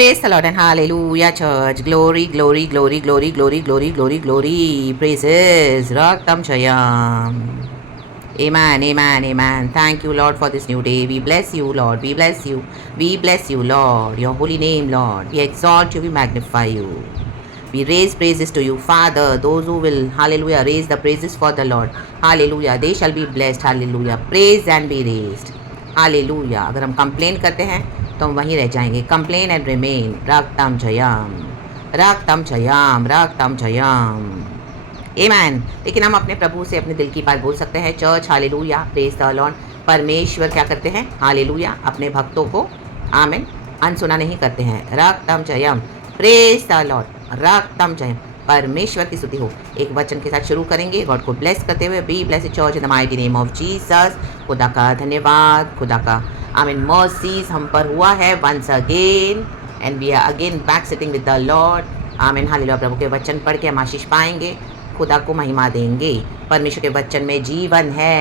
Praise the Lord and hallelujah, church. Glory, glory, glory, glory, glory, glory, glory, glory. Praises. Raktam Chayam. Amen, amen, amen. Thank you, Lord, for this new day. We bless you, Lord. We bless you. We bless you, Lord. Your holy name, Lord. We exalt you. We magnify you. We raise praises to you, Father. Those who will, hallelujah, raise the praises for the Lord. Hallelujah. They shall be blessed. Hallelujah. Praise and be raised. Hallelujah. अगर हम complain करते हैं तो हम वहीं रह जाएंगे. Complain and remain. रागतम जयम, रागतम जयम, रागतम जयम. आमेन. लेकिन हम अपने प्रभु से अपने दिल की बात बोल सकते हैं. Church, hallelujah. Praise the Lord. परमेश्वर क्या करते हैं? हालेलुया. अपने भक्तों को आमेन अनसुना नहीं करते हैं. रागतम जयम. Praise the Lord. रागतम जयम. परमेश्वर की स्तुति हो. एक वचन के साथ शुरू करेंगे गॉड को ब्लेस करते हुए. Be blessed church in the mighty name of Jesus. खुदा का धन्यवाद. खुदा का आमीन मर्सीज हम पर हुआ है once again and we are again back sitting with the Lord. आमीन. हालेलुया. प्रभु के वचन पढ़ के हम आशीष पाएंगे. खुदा को महिमा देंगे. परमेश्वर के वचन में जीवन है.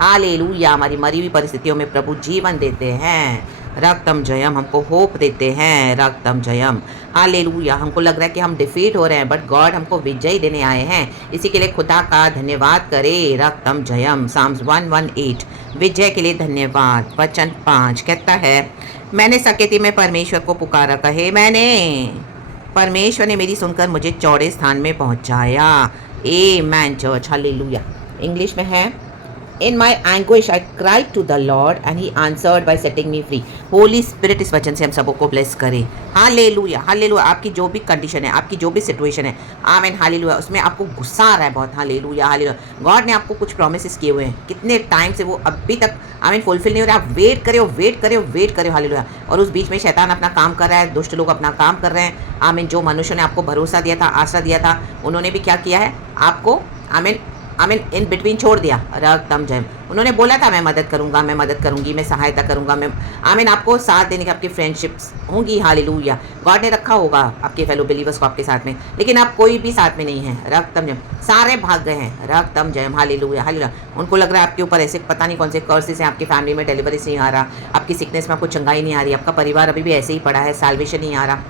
हालेलुया. हमारी मरी हुई परिस्थितियों में प्रभु जीवन देते हैं. रक्तम जयम. हमको होप देते हैं. रक्तम जयम. हालेलुया. हमको लग रहा है कि हम डिफीट हो रहे हैं बट गॉड हमको विजय देने आए हैं. इसी के लिए खुदा का धन्यवाद करें. रक्तम जयम. साम्स 118. विजय के लिए धन्यवाद. वचन 5 कहता है, मैंने सकेती में परमेश्वर को पुकारा. कहे मैंने, परमेश्वर ने मेरी सुनकर मुझे चौड़े स्थान में पहुंचाया. आमेन चर्च. हालेलुया. इंग्लिश में है, In my anguish I cried to the Lord and He answered by setting me free. Holy Spirit इस वचन से हम सबों को ब्लेस करें. हालेलुया. हालेलुया. आपकी जो भी कंडीशन है, आपकी जो भी सिचुएशन है, आमेन हालेलुया, उसमें आपको गुस्सा आ रहा है बहुत. हालेलुया. हालेलुया. गॉड ने आपको कुछ प्रोमिसेस किए हुए हैं. कितने टाइम से वो अभी तक आमीन फुलफिल नहीं हो रहा. आप वेट करे हो, वेट करे हो, वेट करे हो. हालेलुया. और उस बीच में शैतान अपना काम कर रहा है. दुष्ट लोग अपना काम कर रहे हैं. आमीन. जो मनुष्य ने आपको भरोसा दिया था, आशा दिया था, उन्होंने भी क्या किया है? आपको आमीन आमीन इन बिटवीन छोड़ दिया. रक्तम जयम. उन्होंने बोला था मैं मदद करूंगा, मैं मदद करूंगी, मैं सहायता करूंगा, मैं आमीन आपको साथ देने की आपकी फ्रेंडशिप्स होंगी. हालेलुया. गॉड ने रखा होगा आपके फेलो बिलीवर्स को आपके साथ में, लेकिन आप कोई भी साथ में नहीं है. रक्तम जयम. सारे भाग गए हैं. रक्तम जयम. हालेलुया. हालेलुया. उनको लग रहा है आपके ऊपर ऐसे पता नहीं कौन से कर्सेस हैं. आपकी फैमिली में डिलीवरी से नहीं आ रहा, आपकी सिकनेस में आपको चंगाई नहीं आ रही, आपका परिवार अभी भी ऐसे ही पड़ा है, साल्वेशन नहीं आ रहा,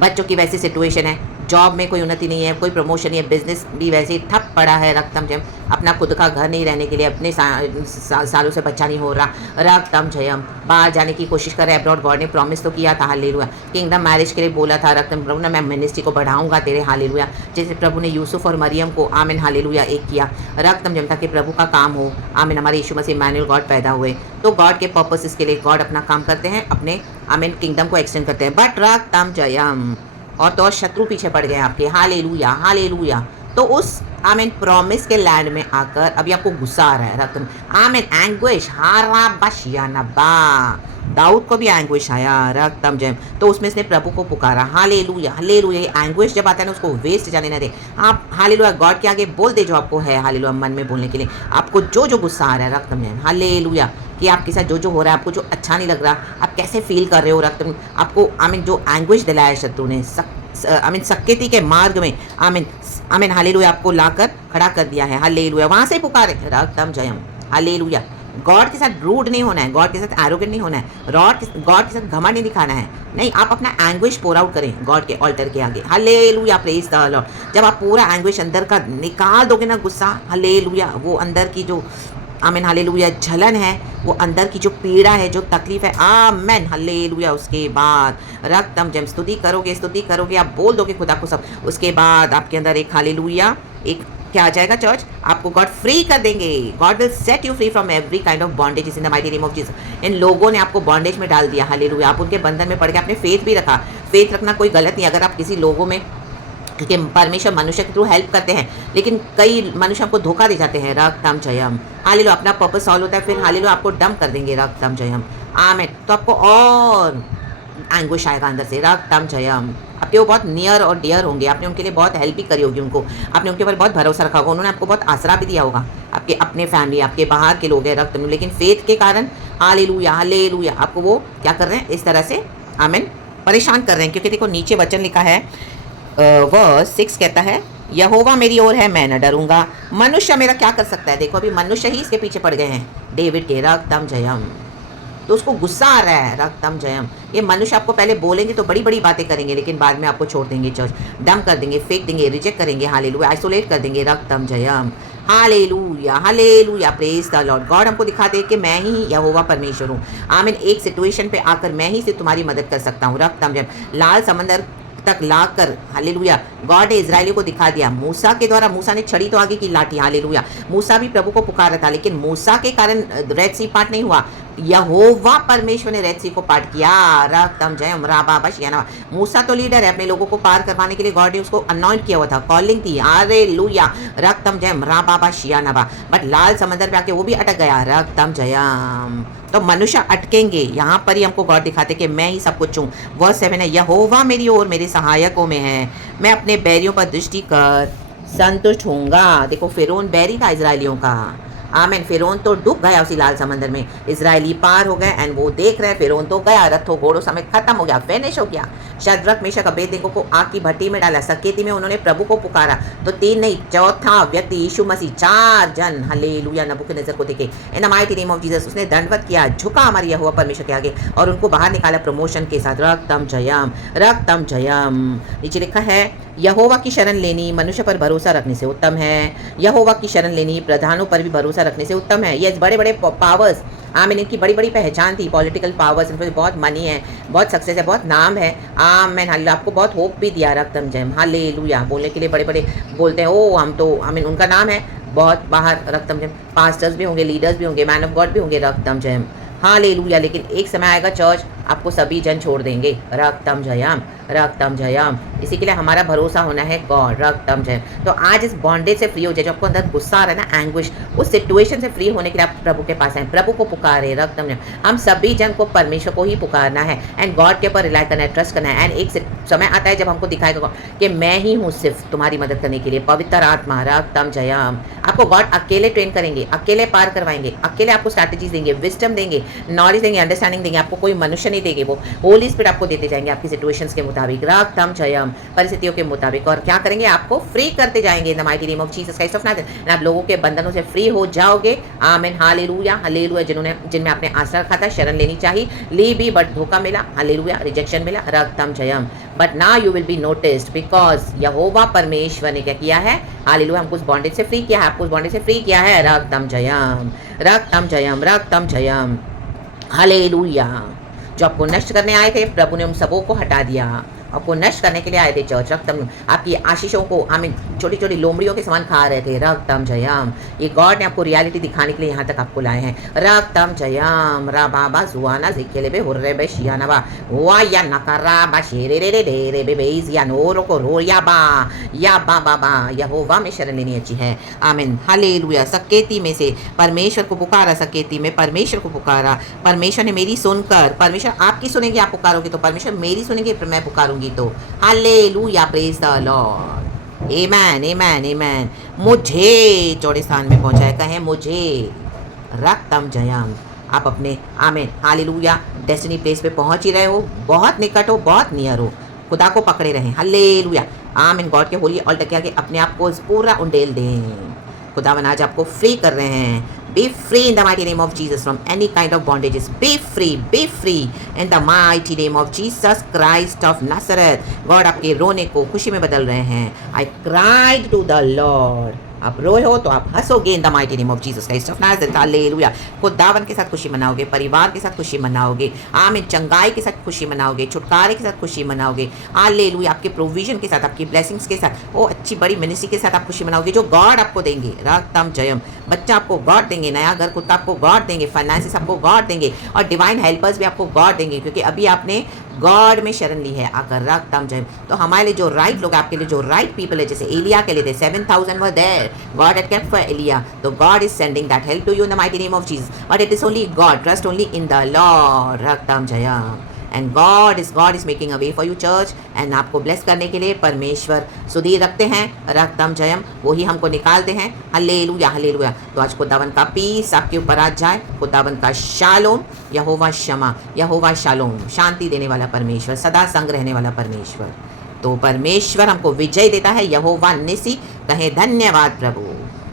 बच्चों की वैसी सिचुएशन है, जॉब में कोई उन्नति नहीं है, कोई प्रमोशन नहीं है, बिजनेस भी वैसे ही ठप पड़ा है. रक्तम जयम. अपना खुद का घर नहीं रहने के लिए अपने सालों से बच्चा नहीं हो रहा. रक्तम जयम. बाहर जाने की कोशिश कर रहे हैं अब्रॉड. गॉड ने प्रॉमिस तो किया था. हालेलुया. किंगडम मैरिज के लिए बोला था. रक्तम प्रभु ने मैं मिनिस्ट्री को बढ़ाऊंगा तेरे. हालेलुया. जैसे प्रभु ने यूसुफ और मरियम को आमीन हालेलुया एक किया. रक्तम जयम. ताकि प्रभु का काम हो. आमीन. हमारे यीशु मसीह इमैनुएल गॉड पैदा हुए तो गॉड के पर्पसेस के लिए गॉड अपना काम करते हैं, अपने आमीन किंगडम को एक्सटेंड करते हैं. बट रक्तम जयम. और तो शत्रु पीछे पड़ गए आपके. हालेलुया. हालेलुया. तो उस आमीन प्रॉमिस के लैंड में आकर अभी आपको गुस्सा आ रहा है. रक्तम आमीन एंग्विश. हारा बशिया नबा. दाऊद को भी एंग्विश आया. रक्तम जयम. तो उसमें इसने प्रभु को पुकारा. हालेलुया. हालेलुया. ये एंग्विश जब आता है ना उसको वेस्ट जाने ना दे. आप हालेलुया गॉड के आगे बोल दे जो आपको है. हालेलुया. मन में बोलने के लिए आपको जो जो गुस्सा आ रहा है. रक्तम जयम. हालेलुया. कि आपके साथ जो जो हो रहा है, आपको जो अच्छा नहीं लग रहा, आप कैसे फील कर रहे हो. रक्तम आपको आमीन जो एंग्विश दिलाया है शत्रु ने आमीन सकेती के मार्ग में आमीन आमीन हालेलुया आपको लाकर खड़ा कर दिया है. हालेलुया. वहाँ से पुकारे. रक्तम जयम. हालेलुया. गॉड के साथ रूड नहीं होना है, गॉड के साथ एरोगेंट नहीं होना है, गॉड के साथ घमंड नहीं दिखाना है. नहीं, आप अपना एंग्विश पोर आउट करें गॉड के ऑल्टर के आगे. हालेलुया. Praise the Lord. जब आप पूरा एंग्विश अंदर का निकाल दोगे ना गुस्सा, हालेलुया, वो अंदर की जो आमीन हालेलुया जलन है, वो अंदर की जो पीड़ा है, जो तकलीफ है, आमेन हालेलुया. उसके बाद रक्तम जब स्तुति करोगे, आप बोल दोगे खुदा को सब. उसके बाद आपके अंदर एक हालेलुया एक क्या आ जाएगा चर्च? आपको गॉड फ्री कर देंगे. God will set you free from every kind of bondage in the mighty name of Jesus. इन लोगों ने आपको बॉन्डेज में डाल दिया. हालेलुया. आप उनके बंधन में पड़ गए. आपने फेथ भी रखा. फेथ रखना कोई गलत नहीं. अगर आप किसी लोगों में, क्योंकि परमेश्वर मनुष्य के थ्रू हेल्प करते हैं, लेकिन कई मनुष्य आपको धोखा दे जाते हैं. रक्तम जयम. हालेलुया. अपना पर्पस सॉल्व होता है, फिर हालेलुया आपको डम कर देंगे. रक्तम जयम. आमेन. तो आपको और एंग्विश आएगा अंदर से. रक्तम जयम. आपके वो बहुत नियर और डियर होंगे. आपने उनके लिए बहुत हेल्प भी करी होगी. उनको आपने उनके ऊपर बहुत भरोसा रखा होगा. उन्होंने आपको बहुत आसरा भी दिया होगा. आपके अपने फैमिली, आपके बाहर के लोग हैं. रक्तम. लेकिन फेथ के कारण हालेलुया हालेलुया आपको वो क्या कर रहे हैं? इस तरह से आमीन परेशान कर रहे हैं. क्योंकि देखो नीचे वचन लिखा है, वर्स 6 कहता है, यहोवा मेरी ओर है, मैं न डरूंगा. मनुष्य मेरा क्या कर सकता है? देखो अभी मनुष्य ही इसके पीछे पड़ गए हैं. डेविड के. रक्तम जयम. तो उसको गुस्सा आ रहा है। रक्तम जयम। ये मनुष्य आपको पहले बोलेंगे तो बड़ी बड़ी बातें करेंगे, लेकिन बाद में आपको छोड़ देंगे चर्च, डम कर देंगे, फेंक देंगे, रिजेक्ट करेंगे, हालेलुया, आइसोलेट कर देंगे। रक्तम जयम। Hallelujah, hallelujah, praise the Lord. God हमको दिखा दे कि मैं ही यहोवा परमेश्वर हूँ। आमीन। एक सिचुएशन पे आकर मैं ही से तुम्हारी मदद कर सकता हूँ। रक्तम जयम। लाल समंदर तक लाकर, हालेलुया, गॉड ने इजरायलियों को दिखा दिया। मूसा के द्वारा, मूसा ने छड़ी तो आगे की लाठी, हालेलुया, मूसा भी प्रभु को पुकारा था, लेकिन मूसा के कारण रेड सी पार्ट नहीं हुआ। यहोवा परमेश्वर ने रेड सी को पार्ट किया। रक्तम जयम। राबा शियाना। मूसा तो लीडर है, अपने लोगों को पार करवाने के लिए गॉड ने उसको अनॉइंट किया हुआ था, कॉलिंग थी, हालेलुया। रक्तम जयम। राबा शियाना। बट लाल समंदर पे आके वो भी अटक गया। रक्तम जयम। तो मनुष्य अटकेंगे। यहाँ पर ही हमको गॉड दिखाते कि मैं ही सब कुछ हूँ। वर्स 7 है, यहोवा मेरी ओर मेरे सहायकों में है, मैं अपने बैरियों पर दृष्टि कर संतुष्ट होऊंगा। देखो फिरौन बैरी था इजरायलियों का। आमीन। फिरौन तो डूब गया उसी लाल समंदर में, इजरायली पार हो गए एंड वो देख रहे हैं फिरौन तो गया, रथों घोड़ों समेत खत्म हो गया, फिनिश हो गया। शद्रक मेशक अबेदनेगो को आग की भट्टी में डाला। सकेती में उन्होंने प्रभु को पुकारा तो 3 नहीं, चौथा व्यक्ति यीशु मसीह, 4 जन, हालेलुया, नबूकदनेस्सर को देखे। इन the mighty name of Jesus उसने दंडवत किया, झुका हमारे यहोवा परमेश्वर के आगे और उनको बाहर निकाला प्रमोशन के साथ। रक्तम जयम। रक्तम जयम। नीचे लिखा है, यहोवा की शरण लेनी मनुष्य पर भरोसा रखने से उत्तम है। यहोवा की शरण लेनी प्रधानों पर भी भरोसा रखने से उत्तम है। ये बड़े बड़े पावर्स, आमीन, इनकी बड़ी बड़ी पहचान थी, पॉलिटिकल पावर्स, इनके बहुत मनी है, बहुत सक्सेस है, बहुत नाम है। आमीन। हालेलुया। आपको बहुत होप भी दिया। रक्तम जयम। हालेलुया। बोलने के लिए बड़े बड़े बोलते हैं, ओ हम तो, आमीन, उनका नाम है बहुत बाहर। रक्तम जयम। पास्टर्स भी होंगे, लीडर्स भी होंगे, मैन ऑफ गॉड भी होंगे। रक्तम जयम। हालेलुया। लेकिन एक समय आएगा चर्च आपको सभी जन छोड़ देंगे। रक्तम जयम। रक्तम जयम। इसी के लिए हमारा भरोसा होना है गॉड। रक्तम जयम। तो आज इस बॉन्डेज से फ्री हो जाए, जो आपको अंदर गुस्सा आ रहा है ना, एंग्विश, उस सिचुएशन से फ्री होने के लिए आप प्रभु के पास आए, प्रभु को पुकारे। रक्तम जयम। हम सभी जन को परमेश्वर को ही पुकारना है एंड गॉड के ऊपर रिलाई करना है, ट्रस्ट करना है। एंड एक समय आता है जब हमको दिखाएगा कि मैं ही हूँ सिर्फ तुम्हारी मदद करने के लिए, पवित्र आत्मा। रक्तम जयम। आपको गॉड अकेले ट्रेन करेंगे, अकेले पार करवाएंगे, अकेले आपको स्ट्रैटेजीज देंगे, विजडम देंगे, नॉलेज देंगे, अंडरस्टैंडिंग देंगे। आपको कोई मनुष्य नहीं देंगे, वो होली स्पिरिट आपको देते जाएंगे आपकी सिचुएशंस के मुताबिक। रक्तम जयम। परिस्थितियों के मुताबिक। और क्या करेंगे? आपको फ्री करते जाएंगे इन the mighty name of Jesus Christ of Nazareth. आप लोगों के बंधनों से फ्री हो जाओगे। आमीन। हालेलुया। हालेलुया। जिनमें आपने आश्रय रखा था, शरण लेनी चाहिए, ली भी, बट धोखा मिला, हालेलुया, रिजेक्शन मिला। रक्तम जयम। But now you will be noticed because यहोवा परमेश्वर ने क्या किया है? हालेलुया। हमको उस बॉन्डेज से फ्री किया है, आपको उस बॉन्डेज से फ्री किया है। रक्तम जयम। रक्तम जयम। रक्तम जयम। हालेलुया। जो आपको नष्ट करने आए थे, प्रभु ने उन सबों को हटा दिया। आपको नष्ट करने के लिए आए थे चर्च। रक्तम। आपकी आशीषों को, आमीन, छोटी छोटी लोमड़ियों के समान खा रहे थे। रक्तम जयम। ये गॉड ने आपको रियलिटी दिखाने के लिए यहाँ तक आपको लाए हैं। रक्तम जयम। रा बाबा जुआना जिकेले बे हुर्रे बे शियाना बा वा या नकारा बा शेरे रे रे रे रे बे बेज या नोरो को रो या बा बाबा। यहोवा में शरण लेनी अच्छी है। आमीन। हालेलुया। सकेती में से परमेश्वर को पुकारा, सकेती में परमेश्वर को पुकारा। परमेश्वर ने मेरी सुनकर, परमेश्वर आपकी सुनेंगे, आप पुकारोगे तो, परमेश्वर मेरी सुनेंगे, मैं पुकारूंगी तो। Hallelujah. Praise the Lord. Amen. Amen. Amen. मुझे चौड़े स्थान में पहुंचाए, कहें मुझे। रक्तम जयम। आप अपने, आमीन, हालेलुया, डेस्टिनी प्लेस पे पहुंच ही रहे हो, बहुत निकट हो, बहुत नियर हो, खुदा को पकड़े रहें। हालेलुया। आमीन। गॉड के होली ऑल्टर के आगे अपने आप को पूरा उंडेल दें। खुदावन आज आपको फ्री कर रहे हैं। Be free in the mighty name of Jesus from any kind of bondages. Be free in the mighty name of Jesus Christ of Nazareth. God आपके रोने को खुशी में बदल रहे हैं। I cried to the Lord. आप रोए हो तो आप हंसोगे in the mighty name of Jesus Christ of Nazareth. Hallelujah. खुदावन के साथ खुशी मनाओगे, परिवार के साथ खुशी मनाओगे, आमीन, चंगाई के साथ खुशी मनाओगे, छुटकारे के साथ खुशी मनाओगे। हालेलुया। आपके प्रोविजन के साथ, आपकी ब्लेसिंग्स के साथ, वो अच्छी बड़ी मिनिस्ट्री के साथ आप खुशी मनाओगे जो गॉड आपको देंगे। रक्तम जयम। बच्चा आपको गॉड देंगे, नया घर खुद का आपको गॉड देंगे, फाइनेंसेस आपको गॉड देंगे और डिवाइन हेल्पर्स भी आपको गॉड देंगे, क्योंकि अभी आपने गॉड में शरण ली है आकर। रक्तम जयम। तो हमारे लिए जो राइट लोग, आपके लिए जो राइट पीपल है, जैसे एलिया के लिए थे 7,000 were there, God had kept for Elia, तो God is sending that help to you in the mighty name of Jesus, but it is only God, trust only in the Lord. रक्तम जयम। And God is making a way for you church. एंड आपको bless करने के लिए परमेश्वर सुधीर रखते हैं। रक्तम जयम। वही हमको निकालते हैं। हालेलुया। हालेलुया। तो आज खुदावन का पीस आपके ऊपर आ जाए, खुदावन का शालोम, यहोवा शमा, यहोवा शालोम, शांति देने वाला परमेश्वर, सदा संग रहने वाला परमेश्वर। तो परमेश्वर हमको विजय देता है। यहोवा निसी, कहे धन्यवाद प्रभु।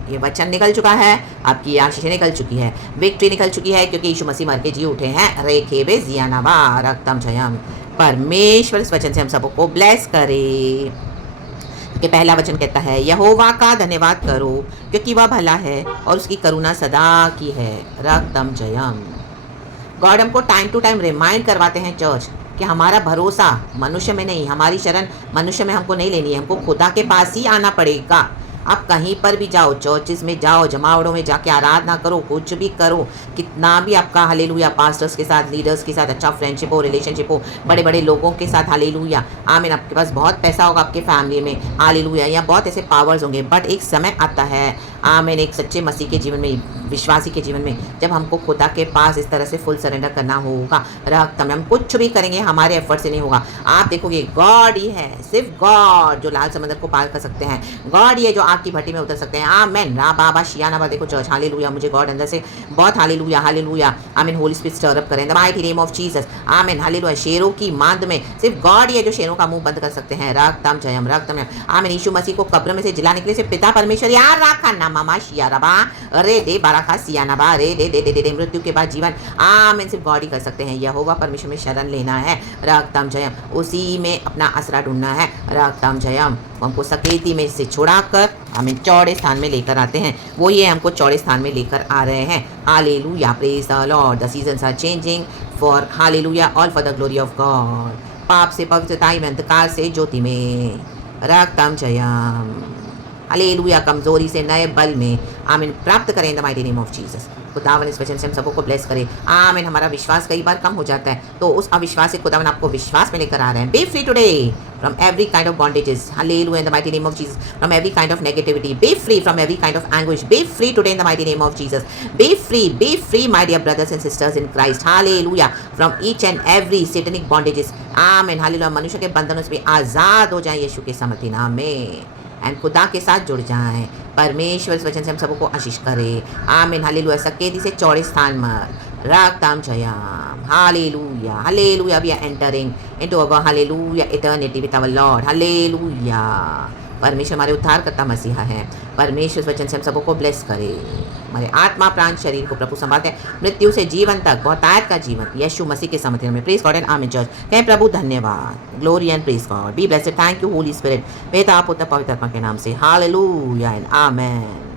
ये वचन निकल चुका है, आपकी आशीषें निकल चुकी है, विक्ट्री निकल चुकी है, क्योंकि यीशु मसीह मर के जी उठे हैं। रेखे बे जियानाबा रक्तम जयम। परमेश्वर इस वचन से हम सबको ब्लेस करे, कि पहला वचन कहता है यहोवा का धन्यवाद करो क्योंकि वह भला है और उसकी करुणा सदा की है। रक्तम जयम। गॉड हमको टाइम टू टाइम रिमाइंड करवाते हैं चर्च कि हमारा भरोसा मनुष्य में नहीं, हमारी शरण मनुष्य में हमको नहीं लेनी है, हमको खुदा के पास ही आना पड़ेगा। आप कहीं पर भी जाओ, चर्चिस में जाओ, जमावड़ों में जाके आराधना करो, कुछ भी करो, कितना भी आपका हालेलुया पास्टर्स के साथ, लीडर्स के साथ अच्छा फ्रेंडशिप हो, रिलेशनशिप हो, बड़े बड़े लोगों के साथ हालेलुया, आमीन, आपके पास बहुत पैसा होगा आपके फैमिली में हालेलुया, या बहुत ऐसे पावर्स होंगे, बट एक समय आता है आमीन, एक सच्चे मसीह के जीवन में, विश्वासी के जीवन में, जब हमको खुदा के पास इस तरह से फुल सरेंडर करना होगा। रक्त में हम कुछ भी करेंगे हमारे एफर्ट से नहीं होगा। आप देखोगे गॉड ही है, सिर्फ गॉड जो लाल समंदर को पार कर सकते हैं, गॉड ही है जो आपकी भट्टी में उतर सकते हैं। आमेन। रा बाबा शियाना देखो चर्च, हालेलुया, मुझे गॉड अंदर से बहुत हालेलुया हालेलुया आमीन होली स्पिरिट स्टर अप करें the mighty name of Jesus. आमीन हालेलुया। शेरों की मांद में सिर्फ गॉड ही है जो शेरों का मुंह बंद कर सकते हैं। रक्तम जयम रक्तम जयम। आमीन। यीशु मसीह को कब्र में से जिला निकले से पिता परमेश्वर यार राखा ना मामा शियारबा रे दे बाराखा सियानाबा रे दे दे दे दे मृत्यु के बाद जीवन। आमीन। सिर्फ गॉड ही कर सकते हैं। यहोवा परमेश्वर में शरण लेना है। रक्तम जयम। उसी में अपना आसरा ढूंढना है। रक्तम जयम। हमको सकेती में से छुड़ाकर हमें चौड़े स्थान में लेकर आते हैं। वो ये हमको चौड़े स्थान में लेकर आ रहे हैं। Hallelujah. Praise the Lord. The seasons are changing for hallelujah all for the glory of God. पाप से पवित्रता में, अंधकार से ज्योति में। रक्तम जयम। हालेलुया। कमजोरी से नए बल में आमीन प्राप्त करें the mighty name of Jesus. खुदावन इस वचन से हम सबको ब्लेस करे। आमीन। हमारा विश्वास कई बार कम हो जाता है, तो उस अविश्वास से खुदावन आपको विश्वास में लेकर आ रहे हैं। B free today from every kind of bondages. Hallelujah in the mighty name of Jesus. From every kind of negativity. Be free from every kind of anguish. Be free today in the mighty name of Jesus. Be free, my dear brothers and sisters in Christ. Hallelujah. From each and every satanic bondages. Amen. Hallelujah. मनुष्य के बंधनों से भी आज़ाद हो जाएं यीशु के सामर्थ्य नाम में। एंड खुदा के साथ जुड़ जाएं। परमेश्वर इस वचन से हम सबको आशीष करे। आमीन। हालेलुया। सकेती से चौड़े स्थान में रक्तम जयम। Hallelujah hallelujah. We are entering into our hallelujah eternity with our Lord. Hallelujah. परमेश्वर हमारे उद्धार करता मसीहा है। परमेश्वर इस वचन से हम सबको ब्लेस करे। हमारे आत्मा प्राण शरीर को प्रभु संभालते हैं, मृत्यु से जीवन तक, बहुतायत का जीवन यीशु मसीह के सामर्थ्य में। प्रेज गॉड एंड आमीन चर्च। कहें प्रभु धन्यवाद। Glory and praise God. Be blessed. Thank you Holi spirit. पिता पुत्र पवित्र आत्मा के नाम से। Hallelujah and amen.